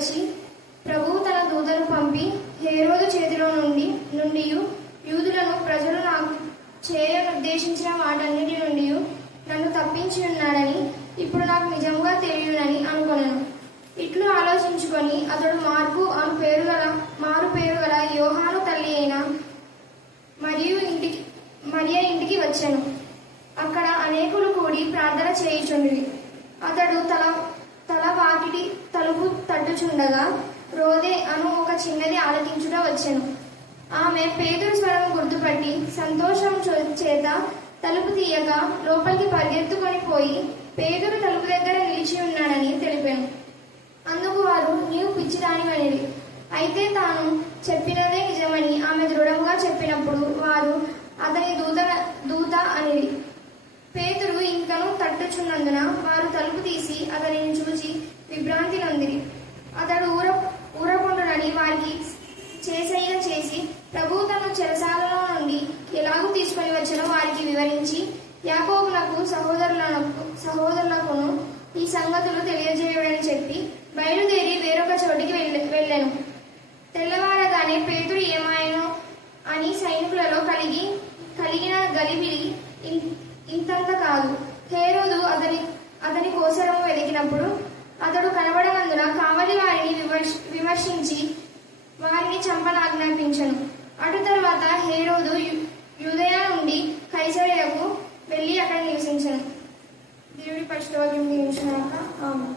వచ్చి, ప్రభువు తన దూతను పంపి హేరోదు చేతిలో నుండి యూదులను ప్రజలు నాకు చేయనుద్దేశించిన వాటన్నిటి నుండి నన్ను తప్పించి ఉన్నాడని ఇప్పుడు నాకు నిజంగా తెలియనని అనుకొనెను. ఇట్లు ఆలోచించుకొని అతడు మార్కు అను మారు పేరు గల యోహాను తల్లి అయిన మరియ ఇంటికి వచ్చెను. అక్కడ అనేకులు కూడి ప్రార్థన చేయుచుండిరి. అతడు తల వాకిటి తలుపు తట్టుచుండగా రోదే అను ఒక చిన్నది ఆలకించుట వచ్చెను. ఆమె పేతురు స్వరం గుర్తుపట్టి సంతోషం చేత తలుపు తీయక లోపలికి పరిగెత్తుకొని పోయి పేతురు తలుపు దగ్గర నిలిచి ఉన్నాడని తెలిపాను. అందుకు వారు, నీవు పిచ్చిదానివనిది. అయితే తాను చెప్పినదే నిజమని ఆమె దృఢంగా చెప్పినప్పుడు వారు, అతని దూత అనిది. పేతురు ఇంకను తట్టుచున్నందున వారు తలుపు తీసి అతనిని చూచి విభ్రాంతి నొందిరి. అతడు ఊరకుండునని వారికి చేసయ్య చేసి ప్రభువు తన చెరసాలలో నుండి ఎలాగూ తీసుకొని వచ్చానో వారికి వివరించి యాకోబునకు సహోదరులకును ఈ సంగతులు తెలియజేయడని చెప్పి బయలుదేరి వేరొక చోటికి వెళ్ళెను. తెల్లవారగానే పేతురు ఏమాయనో అని సైనికులలో కలిగిన గలిబిలి ఇంతంత కాదు. హేరోదు అతని కోసరము వెలికినప్పుడు అతడు కనబడనందున కావలి వారిని విమర్శించి వారిని చంపనాజ్ఞాపించెను. అటు తరువాత హేరోదు యూదయ నుండి కైసరయకు వెళ్ళి అక్కడ నివసించెను. దేవుడి పరిశుద్ధ వాక్యం దీవించుగాక. ఆమేన్.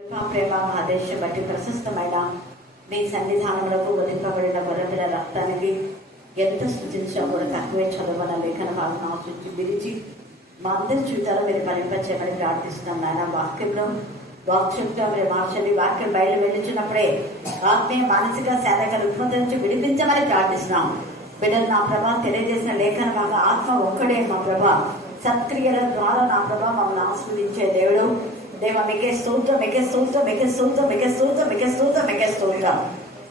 మా ప్రేమ ఆదేశం బట్టి ప్రశస్తమైన మీ సన్నిధానములకు వధింపబడిన గొర్రెల రక్తానికి ఎంత స్థుతించా కూడా తక్కువే చదవన లేఖన భాగం ఆశించి విరిచి మా అందరి జీవితాలు మీరు ఫలింపచేయమని ప్రార్థిస్తున్నాం. నాయన వాక్యంతో మీరు మార్చండి. వాక్యం బయలు వెళ్ళించినప్పుడే ఆత్మీయ మానసిక శారీరక రుగ్మత నుంచి విడిపించమని ప్రార్థిస్తున్నాం. బిడ్డలు నా ప్రభా తెలియజేసిన లేఖన భాగం ఆత్మ ఒక్కడే మా ప్రభా సత్క్రియల ద్వారా నా ప్రభా మమ్మల్ని ఆస్వాదించే దేవుడు. దేవ మీకే స్తోత్రం, మీకే స్తోత్రం, మీకే స్తోత్రం, మీకే స్తోత్రం, మీకే స్తోత్రం, మీకే స్తోత్రం.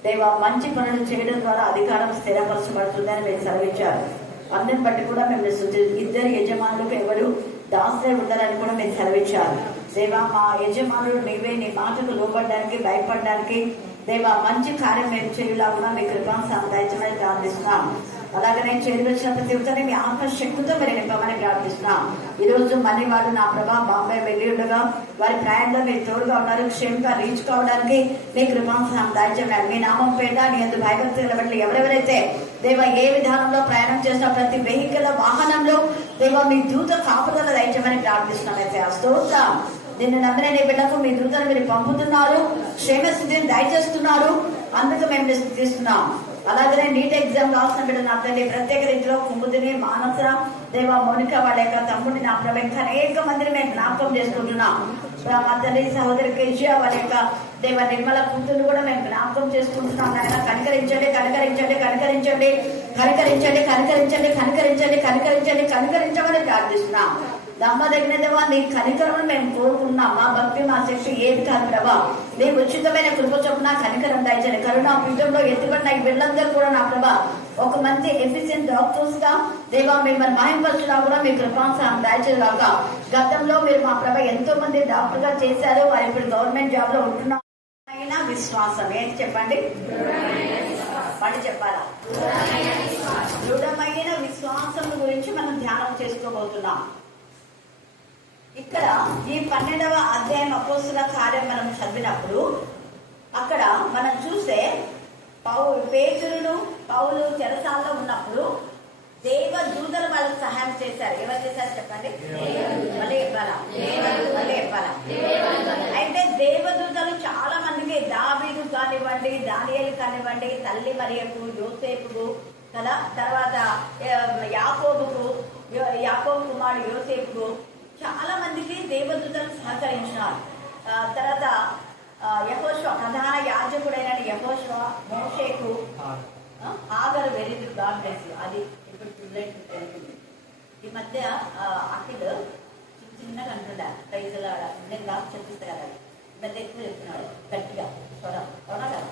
దేవ మంచి పనులు చేయడం ద్వారా అధికారం స్థిరపరచబడుతుందని మీరు సెలవిచ్చారు. అందరిని బట్టి కూడా మేము ఇద్దరు యజమానులకు ఎవరు దాసులై ఉండాలని కూడా మీరు సెలవిచ్చారు. దేవా మా యజమానులు నీవే, నీ మాటకు లోబడడానికి భయపడడానికి దేవా మంచి కార్యం మేము చేయలాగా మీ కృపను సంపాదించమని ప్రార్థిస్తున్నాం. అలాగనే చేరువచ్చిన ప్రతి ఒక్కరిని మీ ఆత్మశక్తితో మీరు నింపమని ప్రార్థిస్తున్నాం. ఈ రోజు మళ్ళీ వారు నా ప్రభా బాంబే వెళ్ళి ఉండగా వారి ప్రయాణంలో మీరు తోడుగా ఉన్నారు. క్షేమంగా రీచ్ కావడానికి మీ కృపాను దాయించండి. మీ నామం పేట నీ ఎందుకు భయభక్తుల బట్టి ఎవరెవరైతే దేవ ఏ విధానంలో ప్రయాణం చేసిన ప్రతి వెహికల్ వాహనంలో దేవ మీ దూత కాపుదల దయచమని ప్రార్థిస్తున్నాం. అయితే ఆ స్తోత్రం నిన్ను నమ్మిన నీ బిడ్డకు మీ దూతను మీరు పంపుతున్నారు, క్షేమస్థితిని దయచేస్తున్నారు. అందుకు మేము స్థితిస్తున్నాం. అలాగనే నీట్ ఎగ్జామ్ రాసిన బిడ్డ నా తల్లి ప్రత్యేక రీతిలో కుముదిని మానస దేవ మౌనిక వాళ్ళ యొక్క తమ్ముడిని నా ప్రభు ఇంకా అనేక మందిని మేము జ్ఞాపకం చేసుకుంటున్నాం. మా తల్లి సహోదరి కేశియా వాళ్ళ యొక్క దేవ నిర్మల కూతురు కూడా మేము జ్ఞాపకం చేసుకుంటున్నాం. ఆయన కనికరించండి, కనికరించండి, కనికరించండి, కనికరించండి, కనికరించండి, కనికరించండి, కనికరించండి, కనికరించమని ప్రార్థిస్తున్నాం. నమ్మదగినదివా నీ కనికరం మేము కోరుకున్నాం. మా భక్తి మా శక్తి ఏది కాదు ప్రభా, నీ ఉచితమైన కృప చొప్పున కనికరం దాయించండి. కరుణా పీఠంలో ఎత్తుబడిన ఈ బిడ్డలందరూ కూడా నా ప్రభా ఒక మంచి ఎఫిషియెంట్ డాక్టర్స్ గా దేవా మిమ్మల్ని మాయంపరచులా కూడా మీ కృపాంశం దాయించగాక. గతంలో మీరు మా ప్రభా ఎంతో మంది డాక్టర్ గా చేశారు, వారు ఇప్పుడు గవర్నమెంట్ జాబ్ లో ఉంటున్నారు. విశ్వాసం ఏంటి చెప్పండి, పడి చెప్పాలా? దృఢమైన విశ్వాసం గురించి మనం ధ్యానం చేసుకోబోతున్నాం. ఇక్కడ ఈ 12వ అధ్యాయం అపోస్తుల కార్యం మనం చదివినప్పుడు అక్కడ మనం చూస్తే పౌలు చెరసాల్లో ఉన్నప్పుడు దేవదూతలు వాళ్ళకి సహాయం చేశారు. ఎవరు చేశారు చెప్పండి? మళ్ళీ చెప్పాలా? అయితే దేవదూతలు చాలా మందికి దావీదు కానివ్వండి, దానియేలు కానివ్వండి, తల్లి మరియకు, యోసేపుకు కదా, తర్వాత యాకోబు కుమారుడు యోసేపుకు దేవదూతలకు సహకరించినారు. తర్వాత యెహోషువ, ప్రధాన యాజకుడైన యెహోషువ మోషేకు ఆగరు వెరీ గాడ్ బ్లెస్ యు. అది ఇప్పుడు పిల్లలకి తెలిసింది. ఈ మధ్య అఖిల్ చిన్నగా అంటుండ ప్రైజ్లో నేను కాదు చెప్పిస్తా కదా, పెద్ద ఎక్కువ చెప్తున్నాడు గట్టిగా స్వరం అవునా కదా.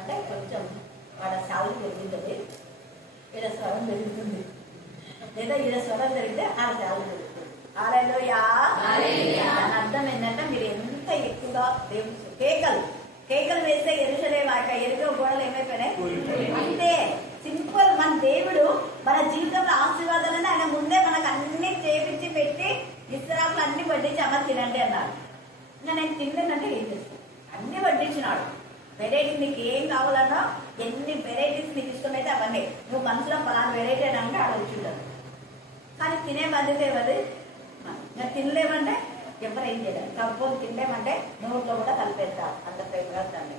అంటే కొంచెం వాడ శాలం పెరుగుతుంది, ఈడ స్వరం పెరుగుతుంది, లేదా ఈడ స్వరం పెరిగితే ఆడ శాలం పెరుగుతుంది. హల్లెలూయా. దాని అర్థం ఏంటంటే మీరు ఎంత ఎక్కువగా దేవుని కేకలు వేస్తే ఎరుసలేము ఆ ఎరుక గోడలు ఏమైపోయినాయి అంటే సింపుల్. మన దేవుడు మన జీవితంలో ఆశీర్వాదాలని ఆయన ముందే మనకు అన్ని చేపించి పెట్టి ఇస్రాకులు అన్ని వడ్డించి అమ్మ తినండి అన్నాడు. ఇంకా నేను తినలేనంటే ఏం చేస్తాను, అన్ని వడ్డించినాడు. వెరైటీ నీకు ఏం కావాలన్నా ఎన్ని వెరైటీస్ నీకు ఇష్టమైతే అవన్నీ నువ్వు మనసులో పలానా వెరైటీ అని అంటే ఆడ వచ్చిండదు. కానీ తినే బాధ్యత ఏమది, ఇంకా తినలేమంటే ఎవరు ఏం చేయలేదు. కాకపోతే తినలేమంటే నోట్లో కూడా కలిపేస్తారు అంత ప్రేమగా తండ్రి.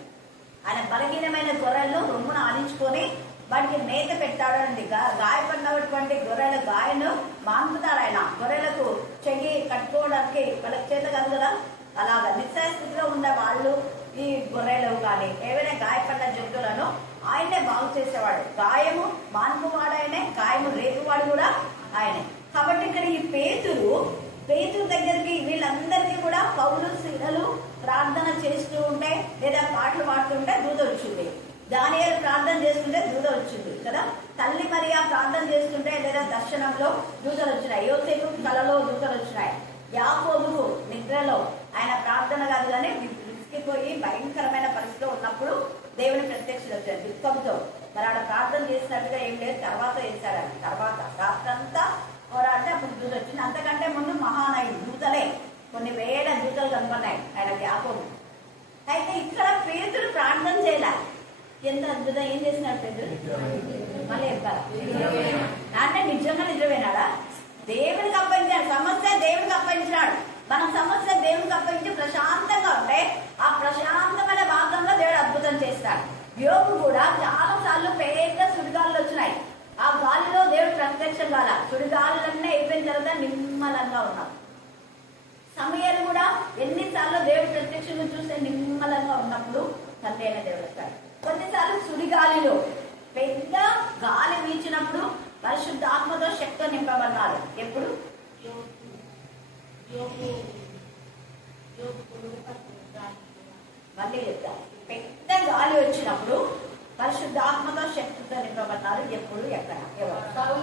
ఆయన బలహీనమైన గొర్రెలను రొమ్మును ఆడించుకొని వాటికి మేత పెట్టాడండి. గాయపడినటువంటి గొర్రెల గాయను మాన్పుతాడు ఆయన. గొర్రెలకు చెయ్యి కట్టుకోవడానికి వాళ్ళకి చేత కాదు కదా, అలాగా నిశ్చయ స్థితిలో ఉన్న వాళ్ళు ఈ గొర్రెలు కానీ ఏవైనా గాయపడిన జంతువులను ఆయనే బాగు చేసేవాడు. గాయము మాన్పువాడైనే, గాయము రేపువాడు కూడా ఆయనే. కాబట్టి ఇక్కడ ఈ పేతురు దగ్గరికి వీళ్ళందరికీ కూడా పౌలు శీలలు ప్రార్థన చేస్తూ ఉంటే లేదా పాటలు పాడుతుంటే దూత వచ్చింది. దానియేలు ప్రార్థన చేస్తుంటే దూత వచ్చింది కదా. తల్లి మరియా ప్రార్థన చేస్తుంటే లేదా దర్శనంలో దూతలు వచ్చినాయి. యోసేపు కలలో దూతలు వచ్చినాయి. యాకోబుకు నిద్రలో ఆయన ప్రార్థన కాదు కానీ విసిగిపోయి భయంకరమైన పరిస్థితిలో ఉన్నప్పుడు దేవుని ప్రత్యక్షత వచ్చారు దుఃఖంతో. మరి ఆడ ప్రార్థన చేసినట్టుగా ఏం లేదు, తర్వాత వేశారని. తర్వాత రాత్రంతా పోరాడితే అప్పుడు దూత వచ్చింది. అంతకంటే ముందు మహానాయుడు దూతలే కొన్ని వేల దూతలు కనుక్కున్నాయి ఆయనకి యాకోబు. అయితే ఇక్కడ పేతురు ప్రార్థన చేయాలి. ఎంత అద్భుతం ఏం చేసినాడు పేతురు, మళ్ళీ చెప్పారా అంటే నిజమేనాడా? దేవునికి అప్పగించాడు సమస్య, దేవునికి అప్పగించినాడు. మనం సమస్య దేవునికి అప్పగించి ప్రశాంతంగా ఉంటే ఆ ప్రశాంతమైన భాగంలో దేవుడు అద్భుతం చేస్తాడు. యోగు కూడా చాలా సార్లు పెద్ద సుడిగాలు వచ్చినాయి. ఆ గాలిలో దేవుడు ప్రత్యక్షం కాల. సుడిగాలన్నీ అయిపోయిన తర్వాత నిమ్మలంగా ఉన్నాం. సమయాలు కూడా ఎన్నిసార్లు దేవుడు ప్రత్యక్షంగా చూస్తే నిమ్మలంగా ఉన్నప్పుడు తండ్రి అయిన దేవుడు వస్తాడు. కొన్నిసార్లు సుడిగాలిలో పెద్ద గాలి వీచినప్పుడు పరిశుద్ధాత్మతో శక్తితో నింపబడ్డారు. ఎప్పుడు మళ్ళీ చెప్తారు. పెద్ద గాలి వచ్చినప్పుడు పరిశుద్ధాత్మతో శక్తితో నింపబడ్డారు. ఎప్పుడు, ఎక్కడ, ఎవరు?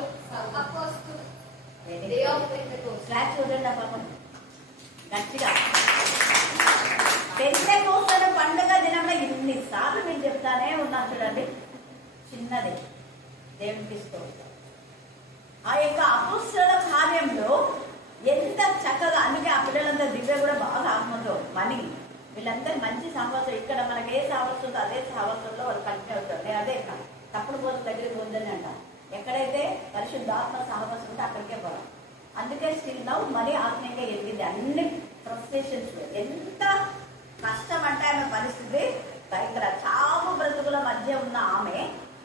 క్లాస్ చూడండి పాపం గట్టిగా. పెంతెకోస్తు పండుగ దినంలో ఇన్నిసార్లు మీరు చెప్తానే ఉన్నాను చూడండి. చిన్నది దేవునికి ఇస్తూ ఆ యొక్క అపోస్తలుల కార్యంలో ఎంత చక్కగా. అందుకే ఆ పిల్లలంతా దివ్య కూడా బాగా ఆత్మతో మని వీళ్ళందరూ మంచి సహవాసం. ఇక్కడ మనకి ఏ సహవాసం ఉందో అదే సహవాసంలో వాళ్ళు కంటిన్యూ అవుతారు. నేను అదే తప్పుడు పోతే దగ్గరికి పోద్దని అంట. ఎక్కడైతే పరిశుద్ధాత్మ సహవాసం ఉంటే అక్కడికే పోవాలి. అందుకే స్టిల్ నౌ మరీ ఆత్మీయంగా ఎదిగింది. అన్ని ఫ్రస్ట్రేషన్స్ ఎంత కష్టం అంటే ఆమె పరిస్థితి ఇక్కడ చావు బ్రతుకుల మధ్య ఉన్న ఆమె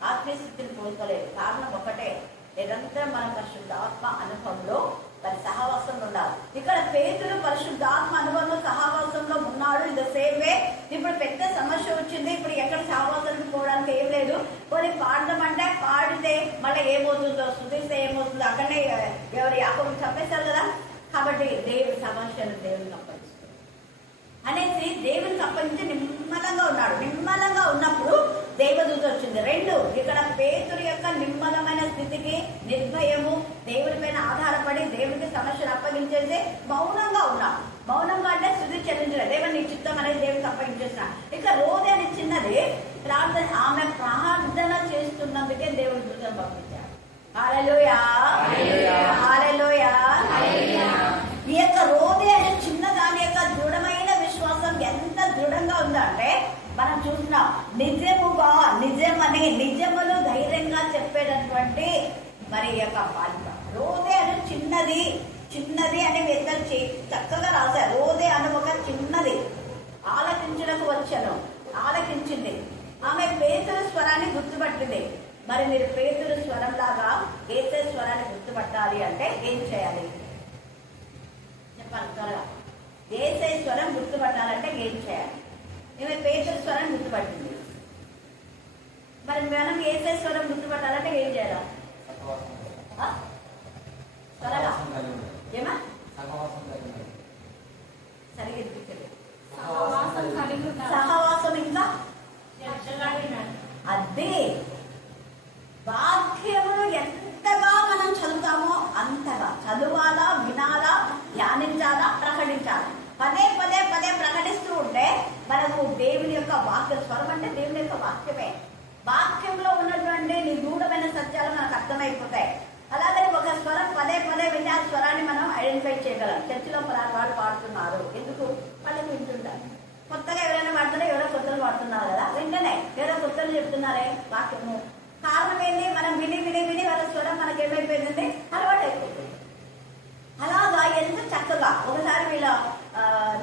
ఆత్మీయ స్థితిని కోల్పోలేదు. కారణం ఒకటే, నిరంతరం మన పరిశుద్ధాత్మ అనుభవంలో దాని సహవాసంలో ఉండాలి. ఇక్కడ పేతురు పరిశుద్ధాత్మ అనుభవంలో సహవాసంలో ఉన్నాడు. ఇది సేమ్ వే. ఇప్పుడు పెద్ద సమస్య వచ్చింది. ఇప్పుడు ఎక్కడ సహవాసానికి పోవడానికి ఏం లేదు. కొన్ని పాడదామంటే పాడితే మళ్ళీ ఏమవుతుందో, శుద్ధిస్తే ఏమవుతుందో, అక్కడనే ఎవరు యాకోబుని చంపేశారు కదా. కాబట్టి దేవుడి సమస్యను దేవునికి అప్పగిస్తుంది అనేసి దేవునికి అప్పగించి నిమ్మలంగా ఉన్నాడు. నిమ్మలంగా ఉన్నప్పుడు దేవదూత వచ్చింది. రెండు, ఇక్కడ పేతురు యొక్క నిమ్మలమైన స్థితికి నిర్భయము దేవుడి పైన ఆధారపడి దేవుడికి సమస్యను అప్పగించేసి మౌనంగా ఉన్నాడు. మౌనంగా అంటే స్థుతి చెల్లించలేదు. దేవుని నీ చిత్తం అనేది దేవుడికి అప్పగించేసిన. ఇక రోజు అని చిన్నది ప్రార్థన. ఆమె ప్రార్థన చేస్తున్నందుకే దేవుడి దూతం పంపించాడు. హల్లెలూయా, హల్లెలూయా. ఈ యొక్క రోజే అనే చిన్న దాని యొక్క దృఢమైన విశ్వాసం ఎంత దృఢంగా ఉందంటే మనం చూసినాం. నిజముగా నిజమని నిజములు ధైర్యంగా చెప్పేటటువంటి మరి యొక్క బాధ్యత. రోదే అని చిన్నది అని పెద్దలు చక్కగా రాశారు. రోదే అని ఒక చిన్నది ఆలకించులకు వచ్చాను, ఆలకించింది. ఆమె పేతురు స్వరాన్ని గుర్తుపట్టింది. మరి మీరు పేతురు స్వరం లాగా యేసు స్వరాన్ని గుర్తుపట్టాలి అంటే ఏం చేయాలి చెప్పాలి త్వరగా. యేసయ్య స్వరం గుర్తుపట్టాలంటే ఏం చేయాలి? ఈమె పేతురు స్వరం గుర్తుపట్టింది. మరి మనం యేసయ్య స్వరం గుర్తుపట్టాలంటే ఏం చేయాలి? త్వరగా ఏమా సరిగ్గా ఎదుగుతుంది. సహవాసం ఇంకా అదే వాక్యమును ఎంతగా మనం చదువుతామో అంతగా చదవాలా, వినాలా, ధ్యానించాలా, ప్రకటించాలా. పదే పదే పదే ప్రకటిస్తూ ఉంటే మనకు దేవుని యొక్క వాక్య స్వరం అంటే దేవుని యొక్క వాక్యమే. వాక్యంలో ఉన్నటువంటి నిగూఢమైన సత్యాలు మనకు అర్థమైపోతాయి. అలాగే ఒక స్వరం పదే పదే విని ఆ స్వరాన్ని మనం ఐడెంటిఫై చేయగలం. చర్చిలో వాళ్ళు పాడుతున్నారు, ఎందుకు వాళ్ళకి వింటుంటారు. కొత్తగా ఎవరైనా పాడుతారో ఎవరో కొత్తలు పాడుతున్నారు కదా, వెంటనే ఎవరో కొత్తలు చెప్తున్నారే వాక్యము. కారణం ఏంటి? మనం విని విని విని వాళ్ళ స్వరం మనకి ఏమైపోయిందంటే అలవాటు అయిపోతుంది. అలాగా ఎంత చక్కగా ఒకసారి వీళ్ళ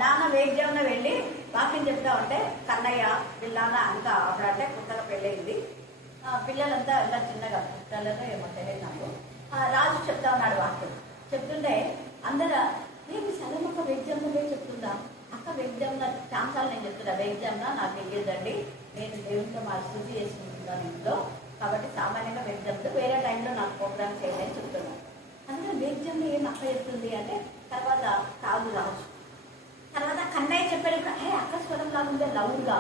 నాన్న వేద్యంలో వెళ్ళి వాక్యం చెప్తా ఉంటే కన్నయ్య వీళ్ళ నాన్న అంతా అప్పుడంటే కొత్తగా పెళ్ళయింది, పిల్లలంతా ఇలా చిన్నగా పిల్లలతో ఏమో తెలియదు నాకు. రాజు చెప్తా ఉన్నాడు వాక్యం. చెప్తుంటే అందరూ ఏమి సలమక్క వేద్యంలో చెప్తుందా, అక్క వేద్యంలో చాంసాలు నేను చెప్తున్నా, వేద్యంలో నాకు తెలియదండి, నేను దేవునితో మా స్థుతి చేసుకుంటున్నాను ఇంట్లో, కాబట్టి సామాన్యంగా వేద్యంతో వేరే టైంలో నాకు ప్రోగ్రామ్ చేయాలని చెప్తున్నాను. అందరూ వేద్యంలో ఏం అక్క చెప్తుంది అంటే తర్వాత కాదు రాజు. తర్వాత కన్నయ్య చెప్పేటప్పుడు అక్క స్వరం లాగుందే లౌడ్గా.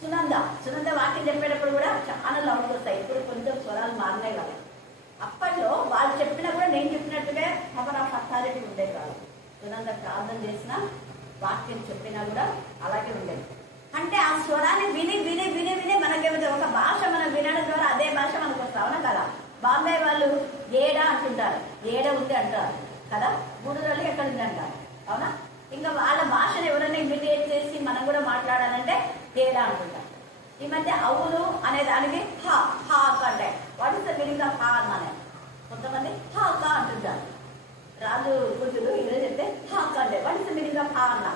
సునంద వాక్యం చెప్పేటప్పుడు కూడా చాలా లౌడ్గా వస్తాయి. ఇప్పుడు కొంచెం స్వరాలు మారినాయి కదా. అప్పట్లో వాళ్ళు చెప్పినా కూడా నేను చెప్పినట్టుగా పవర్ ఆఫ్ అథారిటీ ఉండేది కాదు. సునంద ప్రార్థన చేసినా వాక్యం చెప్పినా కూడా అలాగే ఉండేది. అంటే ఆ స్వరాన్ని విని విని విని విని మనకేమిటో ఒక భాష మనం వినడం ద్వారా అదే భాష మనకు వస్తా. అవునా కదా? బాంబే వాళ్ళు ఏడా అంటుంటారు, ఏడ ఉంది అంటారు కదా, గూడూరులో ఎక్కడ ఉంది అంటారు. అవునా? ఇంకా వాళ్ళ భాషను ఎవరైనా ఇమిటేట్ చేసి మనం కూడా మాట్లాడాలంటే ఏడా అంటుంటారు. ఈ మధ్య అవును అనే దానికి హా హా అక్క అంటే what is the meaning of హా అన్నానే. కొంతమంది హా అక్క అంటుంటారు. రాజు కూతురు ఈరోజు చెప్తే హా అక్క అంటే what is the meaning of హా అన్నా.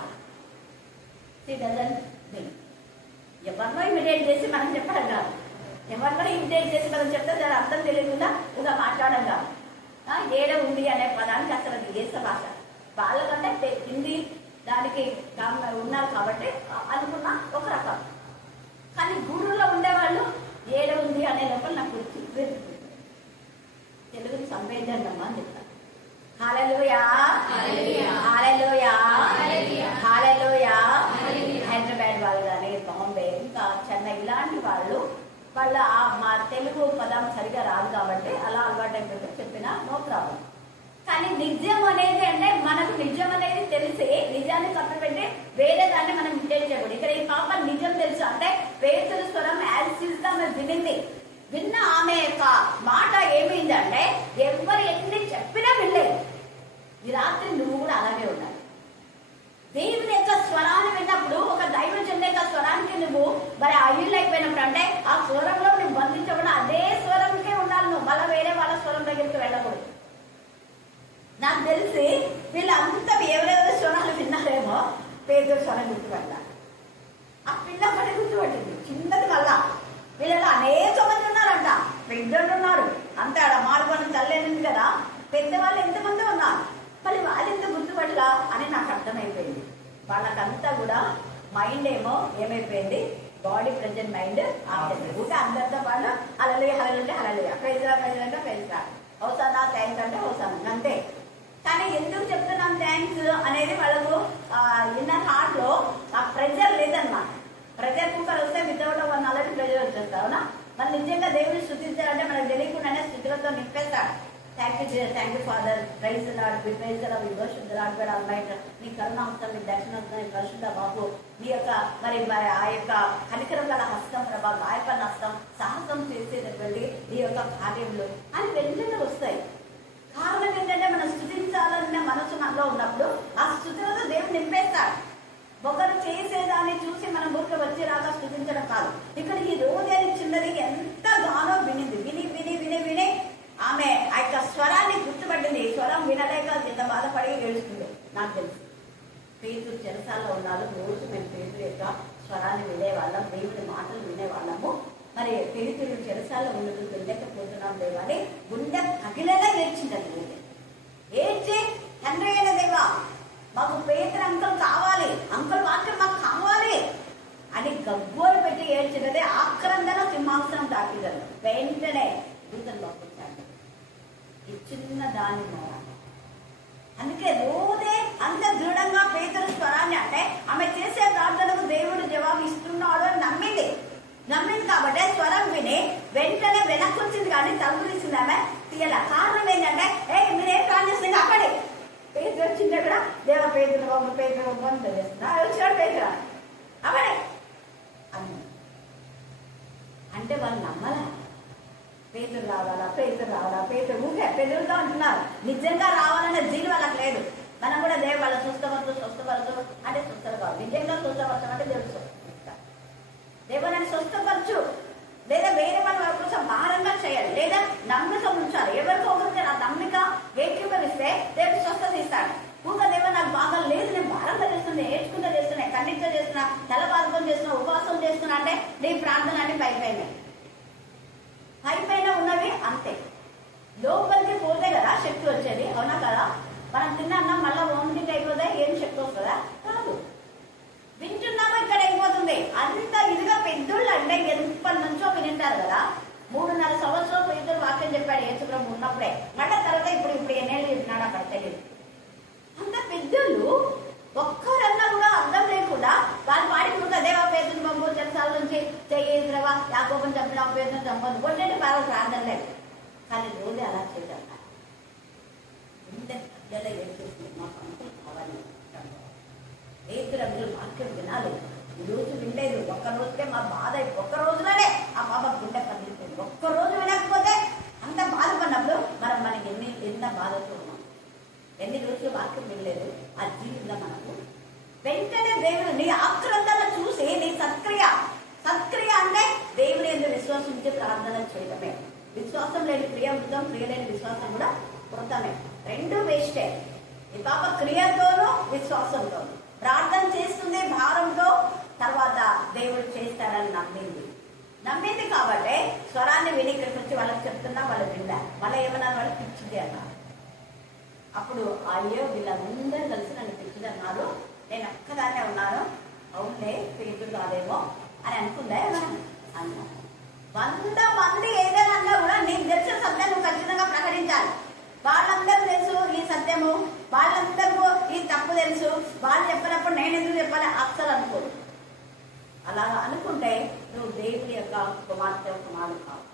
ఎవరినో ఇమిటేట్ చేసి మనం చెప్పడం కాదు, ఎవరినో ఇమిటేట్ చేసి మనం చెప్తే దాని అర్థం తెలియకుండా ఇలా మాట్లాడడం కాదు. ఏడ ఉంది అనే పదానికి అసలు అది దేశ భాష. వాళ్ళకంటే హిందీ దానికి ఉన్నారు కాబట్టి అనుకున్న ఒక రకం. కానీ గూడూరులో ఉండేవాళ్ళు ఏడ ఉంది అనే లోపల నాకు తెలుగుని సంవేదనమ్మా అని చెప్తాను. హల్లెలూయా, హల్లెలూయా, హల్లెలూయా. హైదరాబాద్ వాళ్ళు కానీ బాంబే ఇంకా చెన్నై ఇలాంటి వాళ్ళు వాళ్ళ మా తెలుగు పదం సరిగా రాదు కాబట్టి అలా అలవాటు అయిపోతే చెప్పినా నో ప్రాబ్లం. కానీ నిజం అనేది అంటే మనకు నిజం అనేది తెలిసి నిజాన్ని తప్పపెట్టి వేరే దాన్ని మనం ఇంటేట్ చేయకూడదు. ఇక్కడ ఈ పాప నిజం తెలుసు అంటే పేతురు స్వరం యాజ్ ఆమె వినింది. విన్న ఆమె యొక్క మాట ఏమైందంటే ఎవరు ఎన్ని చెప్పినా వినలేదు. ఈ రాత్రి నువ్వు కూడా అలాగే ఉండాలి. దేవుని యొక్క స్వరాన్ని విన్నప్పుడు ఒక దైవజనుని యొక్క స్వరానికి నువ్వు మరి అయ్యులు అయిపోయినప్పుడు అంటే ఆ స్వరంలో నువ్వు బంధించకుండా అదే స్వరంకే ఉండాలి. నువ్వు మళ్ళీ వేరే వాళ్ళ స్వరం దగ్గరికి వెళ్ళకూడదు. నాకు తెలిసి వీళ్ళంతా ఎవరెవరి స్వరాలు విన్నారేమో పేదోడు స్వరం గుర్తుపట్టాలి. ఆ పిల్ల పడి గుర్తుపట్టింది చిన్నది. మళ్ళా వీళ్ళలో అనేక మంది ఉన్నారంట, పెద్దోళ్ళు ఉన్నారు, అంతే ఆడ మార్గం తల్లేనుంది కదా, పెద్దవాళ్ళు ఎంతమంది ఉన్నారు. మళ్ళీ వాళ్ళు ఎంత గుర్తుపట్టలా అని నాకు అర్థమైపోయింది. వాళ్ళకంతా కూడా మైండ్ ఏమో ఏమైపోయింది, బాడీ ప్రెజెంట్ మైండ్ ఊట అందరితో వాళ్ళు హల్లెలూయా హల్లెలూయా హల్లెలూయా ప్రైజ్లా ప్రైజ్లా ప్రైజ్లా హోసానా థ్యాంక్స్ అంటే హోసానా అంతే. కానీ ఎందుకు చెప్తున్నాం థ్యాంక్స్ అనేది వాళ్ళకు ఇన్నర్ హార్ట్ లో ఆ ప్రెజర్ లేదన్నమాట. ప్రెజర్ కుక్కర్ వస్తే వితౌట్ వన్ నాలెడ్జ్ ప్రెజర్ వచ్చేస్తా. అవునా? మరి నిజంగా దేవుని స్థుతించాలంటే మనకు తెలియకుండానే స్థుతులతో నింపేస్తాడు. Thank you Father, praise the Lord, we praise the Lord, we worship the Lord God almighty. నీ కరుణాహస్తం, నీ దర్శనహస్తం, నీ పరిశుద్ధ బాబు, నీ యొక్క మరి ఆ యొక్క కనికరం గల హస్తం ప్రభా, గాయపడిన హస్తం, సాహసం చేసేటటువంటి నీ యొక్క కార్యములు అని వెంటనే వస్తాయి. కారణం ఏంటంటే మనం స్థుతించాలన్న మనసు మనలో ఉన్నప్పుడు ఆ స్థుతులతో దేవుడు నింపేస్తాడు. ఒకరు చేసేదాన్ని చూసి మనం ఊరికి వచ్చేలాగా స్థుతించడం కాదు. ఇక్కడ ఈ రోజు అని చిన్నది ఎంతగానో వినింది. విని విని విని విని ఆమె ఆ యొక్క స్వరాన్ని గుర్తుపట్టింది. స్వరం వినలేక ఎంత బాధపడి ఏడుస్తుంది. నాకు తెలుసు పేతురు చెరసాల్లో ఉన్నారు. రోజు మేము పేతురు యొక్క స్వరాన్ని వినేవాళ్ళం, దేవుడి మాటలు వినేవాళ్ళము. మరి పేతురు చెరసాల్లో ఉండదు వెళ్ళలేకపోతున్నాం దేవాని గుండె తగిలేలా ఏడ్చింది. అది ఏడ్చి తండ్రి అయిన దేవా, మాకు పేతురు అంకుల్ కావాలి, అంకుల్ వాక్యం మాకు కావాలి అని గగ్గోలు పెట్టి ఏడ్చినదే ఆక్రందన సింహాసనం దాటిదను. వెంటనే దూతను పంపించాడు ఈ చిన్న దాని ద్వారా. అందుకే రోజే అంత దృఢంగా పేతురు స్వరాన్ని, అంటే ఆమె చేసే ప్రార్థనకు దేవుడు జవాబు ఇస్తున్నాడు అని నమ్మింది కాబట్టి స్వరం విని వెంటనే వెనక్కి వచ్చింది, కానీ తలుపు తీసింది ఆమె తీయాల. కారణం ఏంటంటే మీరేం ప్రార్థిస్తుంది అక్కడే పేతురు వచ్చింది అక్కడ, దేవ పేతురు బాబు పేతురు బాబు అని తెలియస్తున్నా వచ్చాడు పేతురు అక్కడే అంటే వాళ్ళు నమ్మలా. పేతురు రావాలా పేతురు ఊకే పెదురుగా ఉంటున్నారు. నిజంగా రావాలనే జీలు వాళ్ళకి లేదు. మనం కూడా దేవుడు వాళ్ళ స్వస్థపరచు అంటే స్వస్థత కాదు, నిజంగా స్వస్థపరచం అంటే దేవుడు స్వస్థ, దేవుని స్వస్థపరచు, లేదా వేరే వాళ్ళ కోసం భారంగా చేయాలి, లేదా నమ్మిక ఉంచాలి. ఎవరికో ఒకరికి నా నమ్మిక ఏకీభవిస్తే దేవుడు స్వస్థత ఇస్తాడు. ఇంకా దేవుడు నాకు బాగా లేదు, నేను భారంగా చేస్తున్నా, ఏడ్చుకుంటూ చేస్తున్నా, కన్నీటితో చేస్తున్నా, తల బాధకం చేస్తున్నా, ఉపవాసం చేస్తున్నా అంటే నీ ప్రార్థన అన్ని పైపైన ఉన్నవి అంతే. లోపలికి పోతే కదా శక్తి వచ్చేది, అవునా కదా? మనం తిన్నా మళ్ళీ వామిటింగ్ అయిపోతే ఏం శక్తి వస్తుందా? కాదు. వింటున్నామో ఇక్కడ అయిపోతుంది. అంత ఇదిగా పెద్దోళ్ళు అంటే ఎప్పటి నుంచో వినింటారు కదా. 3.5 సంవత్సరాలు పెద్దోళ్ళు వాక్యం చెప్పాడు యేసుప్రభు ఉన్నప్పుడే. మళ్ళీ తర్వాత ఇప్పుడు ఎన్నేళ్ళు చెప్పినాడు అక్కడ తెలియదు. అంత పెద్దోళ్ళు ఒక్కరన్నా కూడా అర్థం లేకుండా వాళ్ళు పాడిపోతా దేవా పేదలు పంపు చెరసాల నుంచి చేయవా యాకోబుని చంపిన పేదలు చంపదు కొట్టండి బాగా ప్రార్థన లేదు. కానీ రోజు అలా చేశారు. ఏం చేస్తుంది మా పంపులు కావాలి, రైతులందరూ వాక్యం వినాలి. ఈ రోజు వినలేదు, ఒక్క రోజుకే మా బాధ, ఒక్క రోజులోనే ఆ బాబా గుండె పనిచేస్తుంది. ఒక్క రోజు వినకపోతే అంత బాధపడినప్పుడు మనకి ఎంత బాధతో ఉన్నాం. ఎన్ని రోజులు వాక్యం వినలేదు ఆ జీవితంలో మనకు వెంటనే దేవుడు నీ ఆక్రందన చూసి నీ సత్క్రియ అంటే దేవుని ఎందుకు విశ్వాసించి ప్రార్థన చేయడమే. విశ్వాసం లేని క్రియ వృద్ధం, క్రియ లేని విశ్వాసం కూడా వృద్ధమే, రెండు వేస్టే. ఈ పాప క్రియతోనూ విశ్వాసంతోనూ ప్రార్థన చేస్తుంది, భారంతో, తర్వాత దేవుడు చేస్తాడని నమ్మింది కాబట్టి స్వరాన్ని విని ఇక్కడికి వచ్చి వాళ్ళకి చెప్తున్నా వాళ్ళు విన్నా. మళ్ళీ ఏమన్నారు, వాళ్ళు పిచ్చిది అన్నారు. అప్పుడు అయ్యో వీళ్ళందరూ కలిసి నన్ను పిచ్చిది అన్నారు, నేను ఒక్కదాన్నే ఉన్నాను, అవునులే పేతురు కాదేమో అని అనుకుందా అన్నా. 100 మంది ఏదైనా అన్నా కూడా నీకు తెలిసిన సత్యం నువ్వు ఖచ్చితంగా ప్రకటించాలి. వాళ్ళందరూ తెలుసు ఈ సత్యము, వాళ్ళందరూ ఈ తప్పు తెలుసు, వాళ్ళు చెప్పినప్పుడు నేను ఎందుకు చెప్పాలి అస్సలు అనుకోరు. అలా అనుకుంటే నువ్వు దేవుని యొక్క కుమారుడు కావు.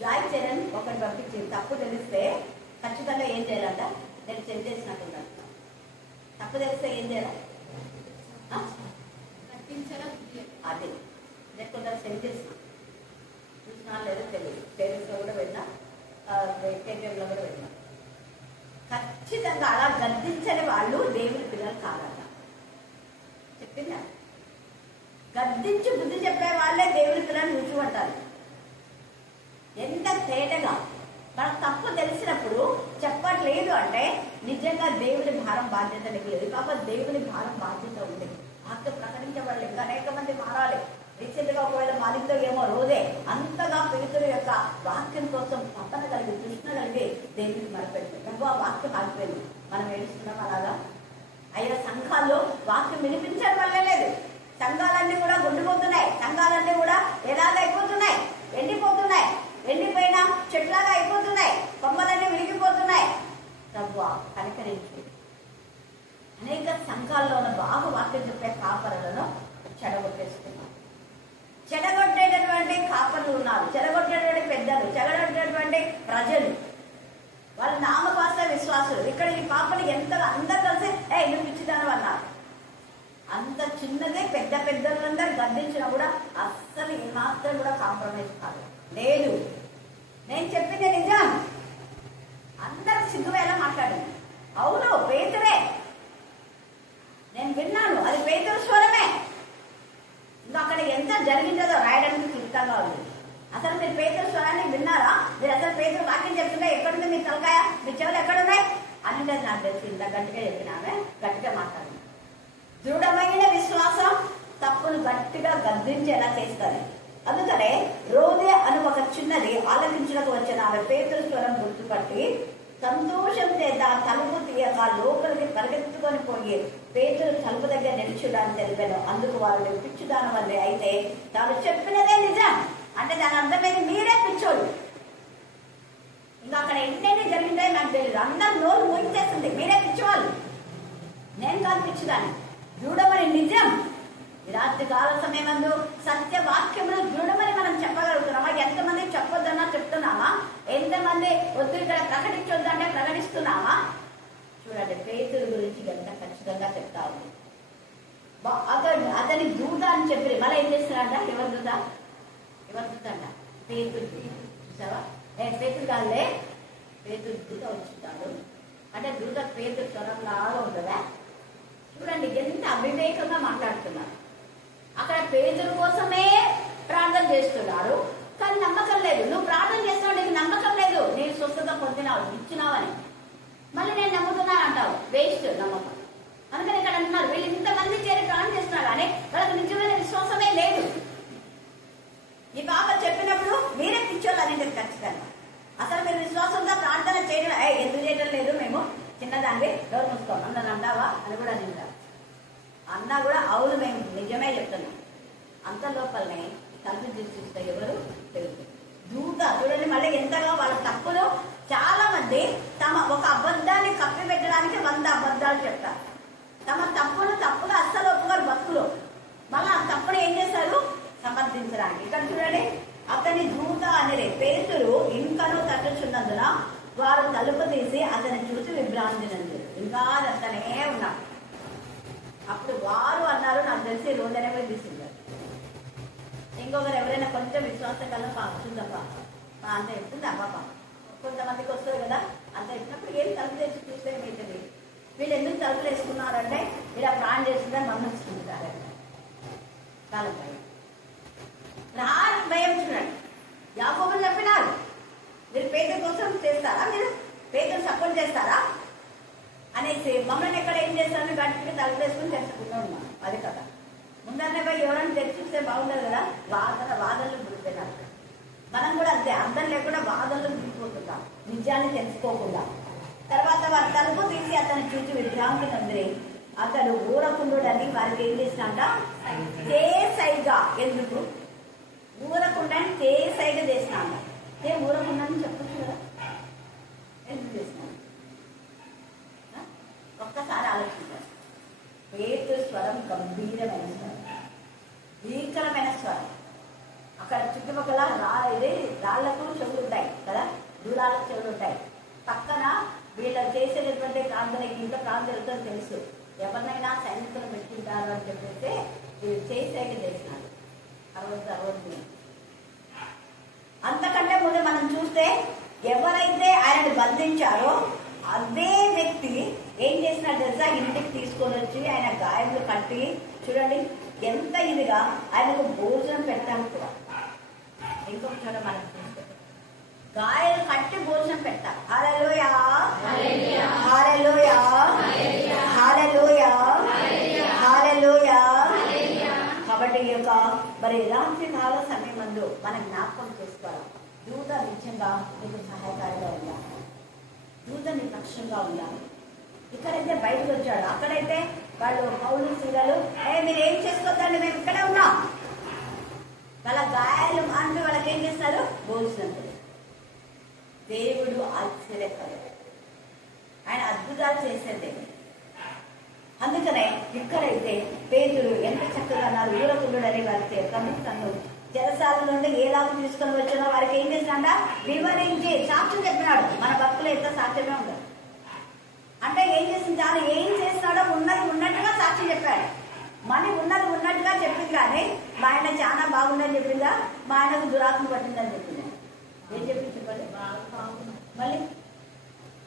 జాయ్ చరణ్ ఒకటి పంపించి తప్పు తెలిస్తే ఖచ్చితంగా ఏం చేయాలంట, నేను చేసినట్టు తప్పు తెలిస్తే ఏం చేయాలి, అది లేకుండా సెండ్ చేసిన చూసినా లేదో తెలియదు. పేరెంట్స్లో కూడా వెళ్ళినా, కేంద్రంలో కూడా వెళ్ళినా. ఖచ్చితంగా అలా గద్దించని వాళ్ళు దేవుని పిల్లలు కాదంట చెప్పిందా. గద్దించి బుద్ధి చెప్పే వాళ్ళే దేవుని పిల్లలు కూర్చోబట్టాలి. ఎంత తేటగా మనకు తప్పు తెలిసినప్పుడు చెప్పట్లేదు అంటే నిజంగా దేవుని భారం బాధ్యత లేదు. కాబట్టి దేవుని భారం బాధ్యత ఉంది. వాక్యం ప్రకటించే వాళ్ళు ఇంకా అనేక మంది మారాలి. రీసెంట్ గా ఒకవేళ మాలితో ఏమో రోజే అంతగా పేతురు యొక్క వాక్యం కోసం తపన కలిగి తృష్ణ కలిగి దేవునికి మరపెట్టింది. ప్రభు ఆ వాక్యం ఆగిపోయింది, మనం ఏడుస్తున్నాం అలాగా. అయ్యా సంఘాల్లో వాక్యం వినిపించడం వల్లే లేదు, సంఘాలన్నీ కూడా గుండిపోతున్నాయి, సంఘాలన్నీ కూడా ఎలాగ అయిపోతున్నాయి, ఎండిపోతున్నాయి, ఎండిపోయిన చెట్లాగా అయిపోతున్నాయి, కొమ్మలన్నీ విరిగిపోతున్నాయి. ప్రభు కనికరించు. అనేక సంఘాల్లో ఉన్న బాగా వాక్యం చెప్పే కాపరులను చెడగొట్టేస్తున్నారు. చెడగొట్టేటటువంటి కాపర్లు ఉన్నారు, చెడగొట్టేటువంటి పెద్దలు, చెడగొట్టేటువంటి ప్రజలు, వాళ్ళ నామకాస్త విశ్వాసులు. ఇక్కడ ఈ పాపని ఎంతగా అందరు కలిసి నువ్వు ఇచ్చిదాను అన్నారు. అంత చిన్నదే పెద్దలందరూ గద్దించినా కూడా అస్సలు ఏమాత్రం కూడా కాంప్రమైజ్ కాదు. లేదు, నేను చెప్పింది నిజం. అందరూ సిగ్గువేలా మాట్లాడింది. అవును పేతురే, నేను విన్నాను, అది పేతురు స్వరమే. ఇంకా అక్కడ ఎంత జరిగిందో రాయడానికి క్లుప్తంగా ఉంది. అసలు మీరు పేతురు స్వరాన్ని విన్నారా? మీరు అసలు పేతురు వాక్యం చెప్తుంటే ఎక్కడుంది మీ తలకాయ, మీ చెవులు ఎక్కడున్నాయి అని నాకు తెలిసి ఇంత గట్టిగా చెప్పినామే, గట్టిగా మాట్లాడింది. దృఢమైన విశ్వాసం తప్పును గట్టిగా గద్దించేలా చేస్తుంది. అందుకనే రోదే అని ఒక చిన్నది ఆలకించడానికి వచ్చిన ఆమె పేతురు స్వరం గుర్తుపట్టి సంతోషం చేత తలుపు తీయక లోపలికి పరిగెత్తుకొని పోయి పేతురు తలుపు దగ్గర నిలిచుడాన్ని తెలిపాను. అందుకు వారు పిచ్చుదాని వల్లే, అయితే తాను చెప్పినదే నిజం అంటే దాని అర్థమైంది మీరే పిచ్చోళ్ళు. ఇంకా అక్కడ ఎన్నెన్ని జరిగిందో నాకు తెలియదు. అందరు నోరు మూయించేస్తుంది, మీరే పిచ్చివాళ్ళు, నేను కాదు పిచ్చిదాన్ని. దృఢమని నిజం ఈ రాత్రి కాల సమయమందు సత్యవాక్యములు దృఢమని మనం చెప్పగలుగుతున్నామా? ఎంతమంది చెప్పొద్దన్నా చెప్తున్నామా? ఎంతమంది వద్దు ఇక్కడ ప్రకటించొద్దంటే ప్రకటిస్తున్నామా? చూడండి, పేతురు గురించి ఎంత ఖచ్చితంగా చెప్తా ఉంది. అతని దూత అని చెప్పి మళ్ళీ ఏం చేస్తున్నాడంట? ఎవరి దూత అంట? పేతురు చూసావా? పేతురు కాదులే, పేతురు దూత వచ్చుతాడు అంటే దూత పేతురు స్వరంలాగా ఉంటుందా? చూడండి ఎంత అవివేకంగా మాట్లాడుతున్నారు. అక్కడ పేతురు కోసమే ప్రార్థన చేస్తున్నారు, కానీ నమ్మకం లేదు. నువ్వు ప్రార్థన చేస్తున్నావు, నీకు నమ్మకం లేదు, నేను స్వస్థత పొందినావు ఇచ్చినావని. మళ్ళీ నేను నమ్ముతున్నాను అంటావు, వేస్ట్ నమ్మకం. అందుకని ఇక్కడ అంటున్నారు వీళ్ళు ఇంతమంది చేరి ప్రార్థన చేస్తున్నారు కానీ వాళ్ళకి నిజమైన విశ్వాసమే లేదు. ఈ పాప చెప్పినప్పుడు మీరే పిచ్చోళ్ళు అనేది ఖచ్చితంగా. అసలు మీరు విశ్వాసంగా ప్రార్థన చేయడం ఎందుకు చేయడం లేదు, మేము చిన్నదాన్ని డోర్ మూసుకోం అన్నది అంటావా అని కూడా నిండా అన్నా కూడా అవును మేము నిజమే చెప్తున్నాం. అంత లోపలనే తలుపు చూస్తే ఎవరు తెలుసు దూత. చూడండి మళ్ళీ ఎంతగా వాళ్ళ తప్పులు. చాలా మంది తమ ఒక అబద్ధాన్ని కప్పి పెట్టడానికి 100 అబద్ధాలు చెప్తారు. తమ తప్పుగా అస్సలు ఒప్పుగారు బతుకులు. మళ్ళీ ఆ తప్పును ఏం చేశారు? సమర్థించడానికి. ఇక్కడ చూడండి, అతని దూత అనేది పేతురు ఇంకనూ తట్టుచున్నందున వారు తలుపు తీసి అతన్ని చూసి విభ్రాంతి నందు ఇంకా అతనే ఉన్నాడు. అప్పుడు వారు అన్నారు, నాకు తెలిసి రోజనే తీసింది. ఇంకొకరు ఎవరైనా కొంచెం విశ్వాసం కల్లా చూద్దాపా అంత చెప్తుంది అమ్మ. కొంతమందికి వస్తుంది కదా, అంత చెప్పినప్పుడు ఏం తలుపు తెచ్చి చూస్తే ఏమైతుంది? వీళ్ళు ఎందుకు తలుపులు వేసుకున్నారంటే ఇలా ప్రాణం చేస్తుందని మమ్మల్ని కాలం భయం. రాని భయం చూడండి. యాకోబు చెప్పినారు, మీరు పేదల కోసం చేస్తారా, మీరు పేదలు సపోర్ట్ చేస్తారా అనేసి మమ్మల్ని ఎక్కడ ఏం చేస్తారని గట్టిగా తలుపు వేసుకుని తెలుసుకుంటూ ఉన్నాం. అది కదా ముందరనే పోయి ఎవరైనా తెచ్చిస్తే బాగుండదు కదా. వాదనలు గురిపోయినారు. మనం కూడా అంతే, అందరం లేకుండా వాదనలు గురిపోతుంటాం నిజాన్ని తెలుసుకోకుండా. తర్వాత వారి తలుపు తీసి అతను చూసి విభ్రాంతి నందిరి అతడు ఊరకుండుడని వారికి ఏం చేసినాట? చేసైగా. ఎందుకు ఊరకుండా చేసైగా చేసినాట? ఊరకుండా అని చెప్పచ్చు కదా, ఎందుకు చేసినాడు? ఒక్కసారి ఆలోచించారు. పేతురు స్వరం గంభీరమైన స్వరం, భీకరమైన స్వరం. అక్కడ చుట్టుపక్కల రాళ్లకు చెవులు ఉంటాయి కదా, దూరాలకు చెవులు ఉంటాయి. పక్కన వీళ్ళు చేసేటటువంటి ప్రాంతాలకి ఇంట్లో ప్రాంతాలతో తెలుసు. ఎవరినైనా సైనికులు పెట్టింటారు అని చెప్పేసి చేసేక చేసినాడు. 60 అంతకంటే ముందు మనం చూస్తే ఎవరైతే ఆయనను బంధించారో అదే వ్యక్తి ఏం చేసినాడు తెలుసా? ఇంటికి తీసుకొని వచ్చి ఆయన గాయములు కట్టి, చూడండి ఎంత ఇదిగా ఆయనకు భోజనం పెట్టాలి కూడా. ఇంకొక చోట మనం చూస్తే గాయాలు కట్టి భోజనం పెట్టాలి. హల్లెలూయా, హల్లెలూయా, హల్లెలూయా, హల్లెలూయా. కాబట్టి ఈ యొక్క మరి రాత్రి కాల సమయం మందు మనం జ్ఞాపకం చేసుకోవాలి. దూత నిత్యంగా మీకు సహాయకారిగా ఉందా? దూత నీ పక్షంగా ఉందా? ఇక్కడైతే బయటకు వచ్చాడు, అక్కడైతే వాళ్ళు పౌలు సీలలు మీరు ఏం చేసుకోవద్దండి, మేము ఇక్కడే ఉన్నాం. వాళ్ళ గాయాలు మాని వాళ్ళకి ఏం చేస్తారు? భోజనం. దేవుడు ఆశ్చర్యకరుడు, ఆయన అద్భుతాలు చేసేదే. అందుకనే ఇక్కడైతే పేతురు ఎంత చక్కగా అన్నారు, ఊరకుండుడని వారికి తను చెరసాల నుండి ఏలాగా తీసుకొని వచ్చినా వారికి ఏం చేసినాడ? వివరించి సాక్ష్యం చెప్పినాడు. మన భక్తులు ఎంత సాక్ష్యమే ఉండదు అంటే ఏం చేసింది? తాను ఏం చేస్తాడో ఉన్నది ఉన్నట్టుగా సాక్ష్యం చెప్పాడు. మనీ ఉన్నది ఉన్నట్టుగా చెప్పింది కానీ మా ఆయన చాలా బాగుందని చెప్పిందా? మా ఆయనకు దురాత్మ పట్టిందని చెప్పిందా? ఏం చెప్పింది చెప్పండి? మళ్ళీ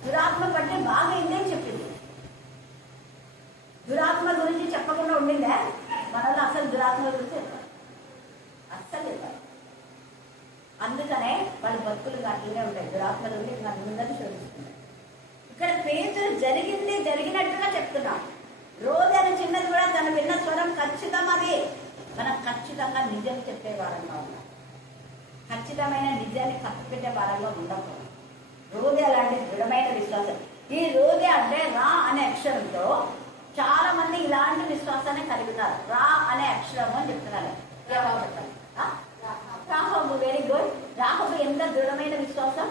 దురాత్మ పట్టి బాగైంది అని చెప్పింది. దురాత్మ గురించి చెప్పకుండా ఉండిందే? మనలో అసలు దురాత్మ గురించి చెప్పాలి, అస్సలు చెప్పాలి. అందుకనే వాళ్ళ భక్తులు అట్లనే ఉంటాయి. దురాత్మ నుండి అందరినీ శోధిస్తున్నాయి. ఇక్కడ పేతురు జరిగినట్టుగా చెప్తున్నాం. రోజు అని చిన్నది కూడా తను విన్న స్వరం ఖచ్చితం. అది మనం ఖచ్చితంగా నిజం చెప్పే వారంగా ఉన్నాం. ఖచ్చితమైన నిజాన్ని కప్పిపెట్టే వారంగా ఉండకూడదు. రోదే అలాంటి దృఢమైన విశ్వాసం. ఈ రోదే అంటే రా అనే అక్షరంతో చాలా మంది ఇలాంటి విశ్వాసాన్ని కలిగి ఉన్నారు. రా అనే అక్షరం అని చెప్తున్నారు. Rahab, very good. రాహబు ఎంత దృఢమైన విశ్వాసం.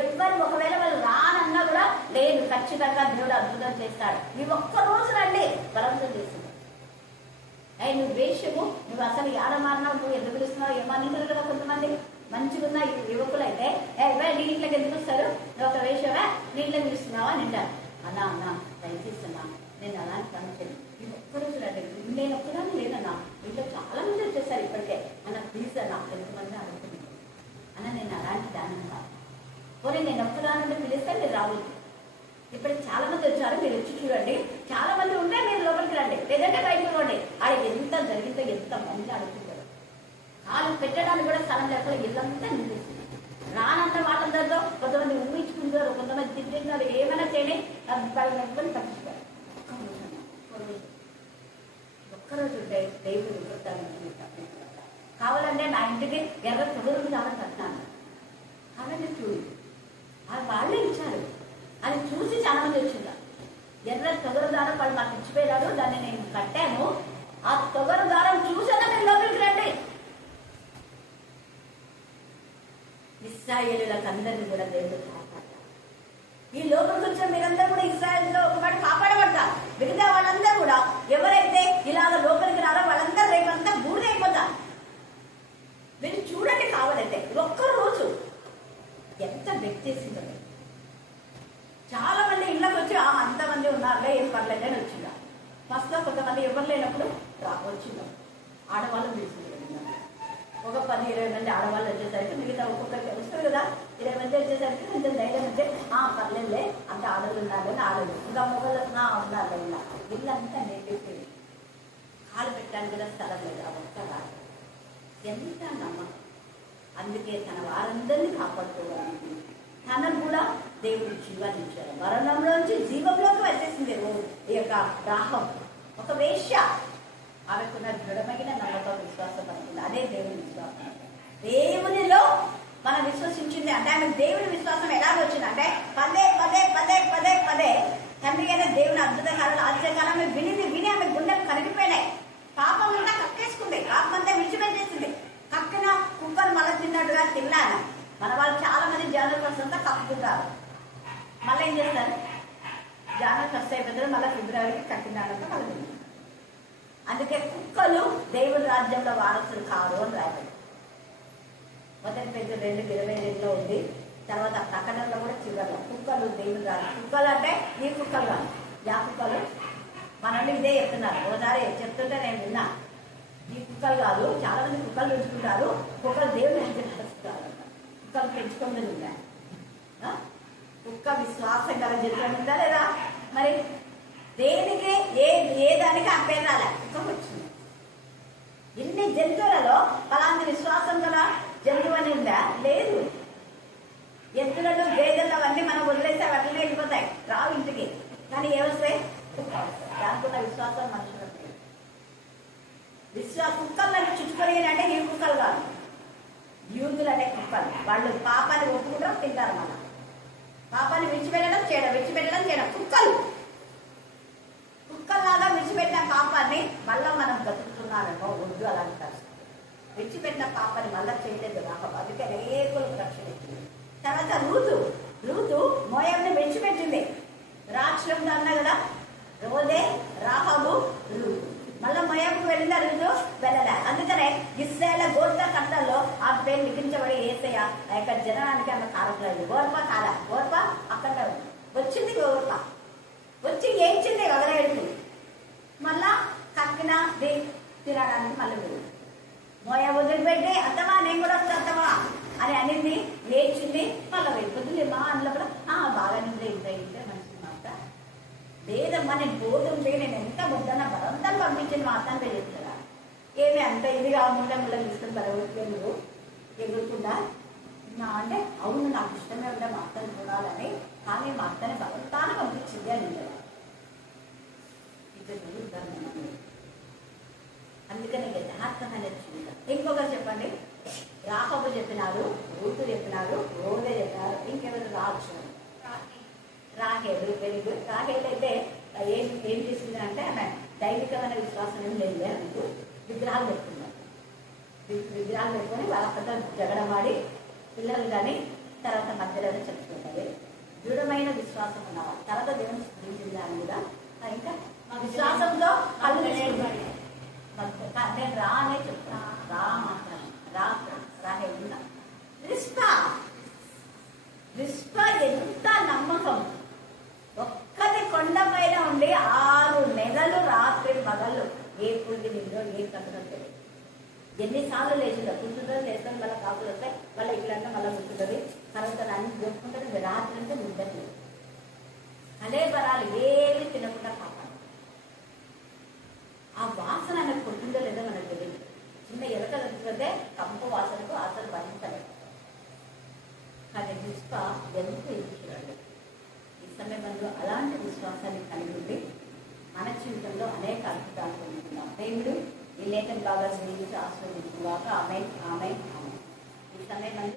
ఎవరు ఒకవేళ వాళ్ళు రానన్నా కూడా లేదు, ఖచ్చితంగా దేవుడు అద్భుతం చేస్తాడు. ఈ ఒక్క రోజు రండి బలవంతం చేసింది. అయ్యి నువ్వు వేషము, నువ్వు అసలు ఏడమారినావు, నువ్వు ఎందుకు పిలుస్తున్నావు ఏమనుకుంటారు కదా కొంతమంది మంచిగున్న యువకులు అయితే నీ ఇంట్లోకి ఎందుకు వస్తారు, నువ్వు ఒక వేషమే నీ ఇంట్లో పిలుస్తున్నావా అని అంటారు. అన్నా అన్నా దయచేస్తున్నా నేను అలాంటి పని చేయను. ఈ ఒక్కరోజు రండి, నేను ఒక్కదాన్ని లేదన్నా, ఇంట్లో చాలా మంది వచ్చేసారు ఇప్పటికే అన్న, ప్లీజ్ అన్నా ఎంతమంది అనుకుంటున్నాను అన్న, నేను అలాంటి దాన్ని కాదు. పోనీ నేను ఒక్కదాన్ని పిలిస్తే మీరు రావు. ఇప్పుడు చాలా మంది వచ్చారు, మీరు వచ్చి చూడండి. చాలా మంది ఉంటే మీరు లోపలికి రండి, లేదంటే బయటకు రండి. ఆడ ఎంత జరిగితే ఎంత మంది అడుగుతుంటారు. కాలు పెట్టడానికి కూడా స్థలం లేకుండా ఇల్లంతా నింపేస్తుంది. రానంత వాళ్ళందరితో కొంతమంది ఊహించుకుంటారు, కొంతమంది తింటున్నారు, ఏమైనా చేయని వాళ్ళని తప్పించుకోరు. ఒక్కరోజు ఉంటే దేవుడు కావాలంటే నా ఇంటికి ఎర్ర తొడుగు కావాలని కట్టినాను కావాలంటే చూడు, అది వాళ్ళే ఇచ్చారు. అది చూసి చాలా మంది వచ్చింటారు. ఎర్ర తొగరు దారం వాళ్ళు మాకు ఇచ్చిపోయారు, దాన్ని నేను కట్టాను. ఆ తొగరు దారం చూసేదా మీరు లోపలికి రండి. ఇశ్రాయేలులకు అందరినీ కూడా దేవుడు కాపాడతారు. ఈ లోపలికి వచ్చిన మీరందరూ కూడా ఇశ్రాయేలులో ఒకటి కాపాడబడతారు. మిగతా వాళ్ళందరూ కూడా ఎవరైతే ఇలాగ లోపలికి రారో వాళ్ళందరూ రేపంతా బూడిదైపోతారు. మీరు చూడండి కావాలంటే ఒక్కరోజు ఎంత వ్యక్తేసిందో. చాలా మంది ఇళ్ళకి వచ్చి అంతమంది ఉన్నారులే ఏం పర్లేదు అని వచ్చిందా. ఫస్ట్ కొంతమంది ఎవరు లేనప్పుడు వచ్చిందాం ఆడవాళ్ళు తీసుకుంటారు. ఒక 10-20 మంది ఆడవాళ్ళు వచ్చేసరికి మిగతా ఒక్కొక్కరికి వస్తారు కదా, 20 మంది వచ్చేసరికి కొంచెం ధైర్యం వచ్చే పర్లేదులే అంత ఆడలు ఉన్నారు అని ఆడలు ఇంకా మొగలు ఉన్నారు. ఇలా ఇల్లంతా నేర్పేసేది. కాలు పెట్టడానికి కూడా స్థలం లేదు. ఆ ఒక్క రాదు ఎంత నమ్మకం. అందుకే తన వారందరినీ కాపాడుకోవాలి. తనకు కూడా దేవుడు జీవాన్ని ఇచ్చారు. మరణంలోంచి జీవంలోకి వచ్చేసింది ఈ యొక్క రాహం. ఒక వేశ్య, ఆమెకున్న దృఢమైన నమ్మకం, విశ్వాసం పడుతుంది. అదే దేవుని విశ్వాసం. దేవునిలో మనం విశ్వసించింది అంటే ఆమె దేవుని విశ్వాసం ఎలాగ వచ్చింది అంటే పదే పదే పదే పదే పదే తండ్రి అయిన దేవుని అద్భుత కాలం ఆశ్చర్యకాలం విని ఆమె గుండెలు కరిగిపోయినాయి. పాపం అంతా కక్కేసుకుంది, పాపం అంతా విడిచిపెట్టేసింది. కక్కిన కుక్కలు మళ్ళీ తిన్నట్టుగా తిన్నాను. మన వాళ్ళు చాలా మంది జనరల్ ఫస్ట్ అంతా కప్పుకుంటారు, మళ్ళీ ఏం చేస్తారు, జనరల్ ఫస్ట్ అయిపోతారు, మళ్ళీ ఫిబ్రవరికి కట్టినాడంతా మళ్ళీ తిన్నారు. అందుకే కుక్కలు దేవుడి రాజ్యంలో వారసులు కాదు అని రాయబడి. మొదటి పేరు 2:22 ఉంది. తర్వాత ప్రకటనలో కూడా చివరిలో కుక్కలు దేవుడు రాదు. కుక్కలు అంటే ఈ కుక్కలు కాదు, యా కుక్కలు మనల్ని ఇదే చెప్తున్నారు. ఒకసారి చెప్తుంటే నేను విన్నా, ఈ కుక్కలు కాదు, చాలా మంది కుక్కలు పెంచుకుంటారు, కుక్కలు దేవుడు నడుస్తారు. కుక్కలు పెంచుకోమని ఉందా? కుక్క విశ్వాసం గల జంతువు ఉందా లేదా? మరి దేనికి ఏ దానికి ఆ పేరు రాలే, కుక్కకు వచ్చింది. ఇన్ని జంతువులలో అలాంటి విశ్వాసం గల జంతువు అని ఉందా? లేదు. ఎద్దులను గేదెలు అవన్నీ మనం వదిలేస్తే అవన్నీ వెళ్ళిపోతాయి, రావు ఇంటికి. కానీ ఏమొస్తాయి? కుక్క వస్తాయి. దానికున్న విశ్వాసం మనుషులకు కుక్కలను చుట్టుకొని అంటే ఈ కుక్కలు కాదు, యూదులు అనే కుక్కలు. వాళ్ళు పాపాన్ని ఒప్పుకుంటారు, తింటారు. మన పాపాన్ని విడిచిపెట్టడం చేయడం కుక్కలు. కుక్కల్లాగా విడిచిపెట్టిన పాపాన్ని మళ్ళా మనం బతుకుతున్నామేమో వద్దు అలాంటి పరిస్థితి. విడిచిపెట్టిన పాపాన్ని మళ్ళా చేయలేదు రాహబు. అందుకే అనేకులకు రక్షణ ఇచ్చింది. తర్వాత రూతు మోయాబుని విడిచిపెట్టింది. రాక్షసుడు అన్నా కదా, రోజే రాహబు రూతు. మళ్ళా మోయాబుకు వెళ్ళిందా రూతు? వెళ్ళలే. అందుకనే ఇశ్రాయేలు గోత్ర కట్టల్లో ఆ పేరు లిఖించబడి యేసయ్య ఆ యొక్క జనానికి ఆమె కారకులేదు. గోర్ప అక్కడ వచ్చింది. గోర్ప వచ్చి ఏడ్చింది, వగలేడుకు. మళ్ళా కక్కిన తినడానికి మళ్ళీ వెళ్ళింది. మోయా వదిలిపెట్టి అత్తమా నేను కూడా వస్తా అత్తమా అని అనింది, ఏడ్చింది, మళ్ళీ వెళ్ళిపోతుంది. మా అందులో కూడా బాగా నిందే ఇంతే మంచిది మాట లేదమ్మా, నేను పోతుంటే నేను ఎంత ముద్దన్న బలంతాన్ని పంపించింది మా అత్తని వెళ్ళిస్తారా ఏమి అంత ఇదిగా ముళ్ళ తీసుకుని బలవట్లే నువ్వు ఎగురుకుండా అంటే అవును నాకు ఇష్టమే ఉండే మా అత్తని చూడాలని, కానీ మా అత్తని బలంతాన్ని పంపించింది అని ఇద్దరు. అందుకని యథార్థమైన జీవితం. ఇంకొకరు చెప్పండి, రాహబు చెప్పినారు, రూతు చెప్పినారు, రోదే చెప్పినారు, ఇంకెవరు రాజు రాహేలు. Very good. రాహేలు అయితే ఏం చేసింది అంటే ఆమె దైవికమైన విశ్వాసం ఏం లేదు అనుకు విగ్రహాలు పెట్టుకున్నారు. విగ్రహాలు పెట్టుకొని వాళ్ళ పెద్ద జగడమాడి పిల్లలు కానీ తర్వాత మధ్యలోనే చెప్పుకుంటుంది. దృఢమైన విశ్వాసం ఉన్నవాళ్ళు తర్వాత దేవుని స్థితించింది దాన్ని కూడా. ఇంకా విశ్వాసంలో కళ్ళు నేను రా అనే చెప్తాను. రా మాత్రం రాహేలు రిస్పా ఎంత నమ్మకం. ఒక్కటి కొండ పైన ఉండి 6 నెలలు రాత్రి పగళ్ళు ఏ పుల్లి నిందో ఏ కథలో తెలియదు. ఎన్నిసార్లు లేచిందో కూర్చుంటుంది, లేస్తుంది, మళ్ళీ కాపులు వస్తాయి, మళ్ళీ ఇట్లంటే మళ్ళీ కూర్చుంటుంది, తర్వాత అన్ని దొరుకుంటుంది. రాత్రి అంటే నిద్రలేదు, అదే పరాలు ఏమి తినకుండా కాపాడు. ఆ వాసన అనేది కొట్టిందో లేదో మనకు తెలియదు. చిన్న ఎలకలు ఎదుగుతుంటే కంప వాసనకు అసలు భరించలేదు. కానీ విశ్వ ఎంత ఎదుగుతున్నాడు. ఈ సమయంలో అలాంటి విశ్వాసాన్ని కలిగి ఉండి మన జీవితంలో అనేక అద్భుతాలు పొందుతున్నాం. దేవుడు ఈ లేఖన బాగా జీవించి ఆస్వాదించుగాక. ఆమె ఆమె ఆమె ఈ సమయం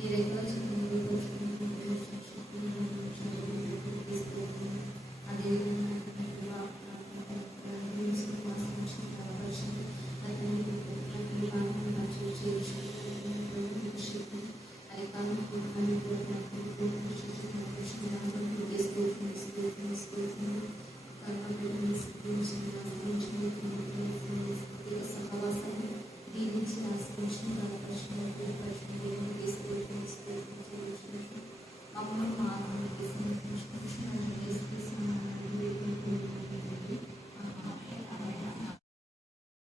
ఈ రెగ్యులర్